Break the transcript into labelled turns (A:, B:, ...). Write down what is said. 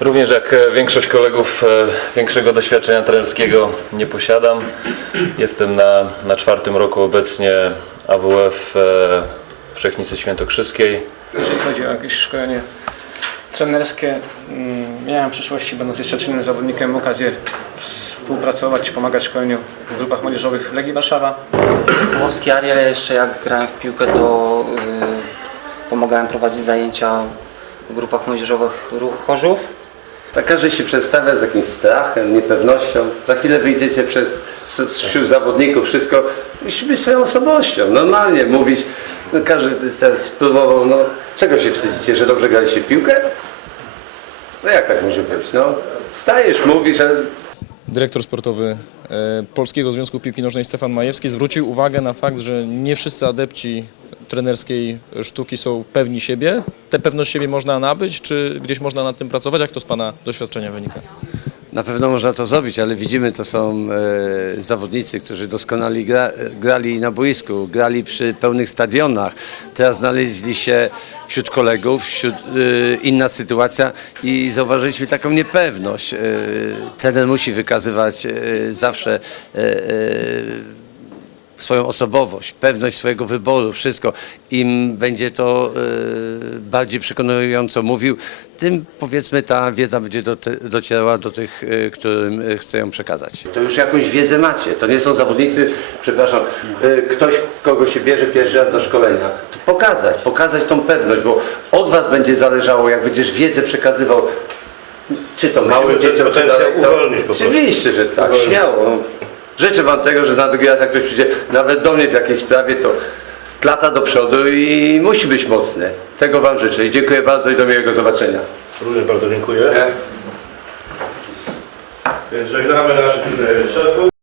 A: Również jak e, większość kolegów e, większego doświadczenia trenerskiego nie posiadam. Jestem na, na czwartym roku obecnie AWF e, w Wszechnicy Świętokrzyskiej.
B: Jeżeli chodzi o jakieś szkolenie trenerskie, mm, miałem w przyszłości, będąc jeszcze czynnym zawodnikiem, okazję współpracować, pomagać w szkoleniu w grupach młodzieżowych Legii Warszawa.
C: Łowski Ariel, jeszcze jak grałem w piłkę, to y, pomagałem prowadzić zajęcia w grupach młodzieżowych Ruch Chorzów.
D: Tak każdy się przedstawia z jakimś strachem, niepewnością. Za chwilę wyjdziecie przez wśród zawodników, wszystko. Musisz być swoją osobowością, normalnie mówić. No, każdy teraz spróbował, no czego się wstydzicie, że dobrze graliście w piłkę? No jak tak może być, no? Stajesz, mówisz, ale
E: Dyrektor sportowy e, Polskiego Związku Piłki Nożnej Stefan Majewski zwrócił uwagę na fakt, że nie wszyscy adepci trenerskiej sztuki są pewni siebie. Tę pewność siebie można nabyć, czy gdzieś można nad tym pracować? Jak to z Pana doświadczenia wynika?
D: Na pewno można to zrobić, ale widzimy, to są e, zawodnicy, którzy doskonale gra, grali na boisku, grali przy pełnych stadionach. Teraz znaleźli się wśród kolegów, wśród, e, inna sytuacja i zauważyliśmy taką niepewność. E, trener musi wykazywać e, zawsze e, e, swoją osobowość, pewność swojego wyboru, wszystko. Im będzie to e, bardziej przekonująco mówił, tym powiedzmy ta wiedza będzie docierała do tych, e, którym e, chce ją przekazać. To już jakąś wiedzę macie. To nie są zawodnicy, przepraszam, ktoś, kogo się bierze pierwszy raz do szkolenia. To pokazać, pokazać tą pewność, bo od was będzie zależało, jak będziesz wiedzę przekazywał, czy to małym dzieciom, czy to-
F: uwolnić po prostu.
D: Oczywiście, że tak, śmiało. Życzę Wam tego, że na drugi raz jak ktoś przyjdzie, nawet do mnie w jakiejś sprawie, to klata do przodu i musi być mocny. Tego Wam życzę i dziękuję bardzo i do miłego zobaczenia.
F: Również bardzo dziękuję. Żegnamy naszych e, szefów.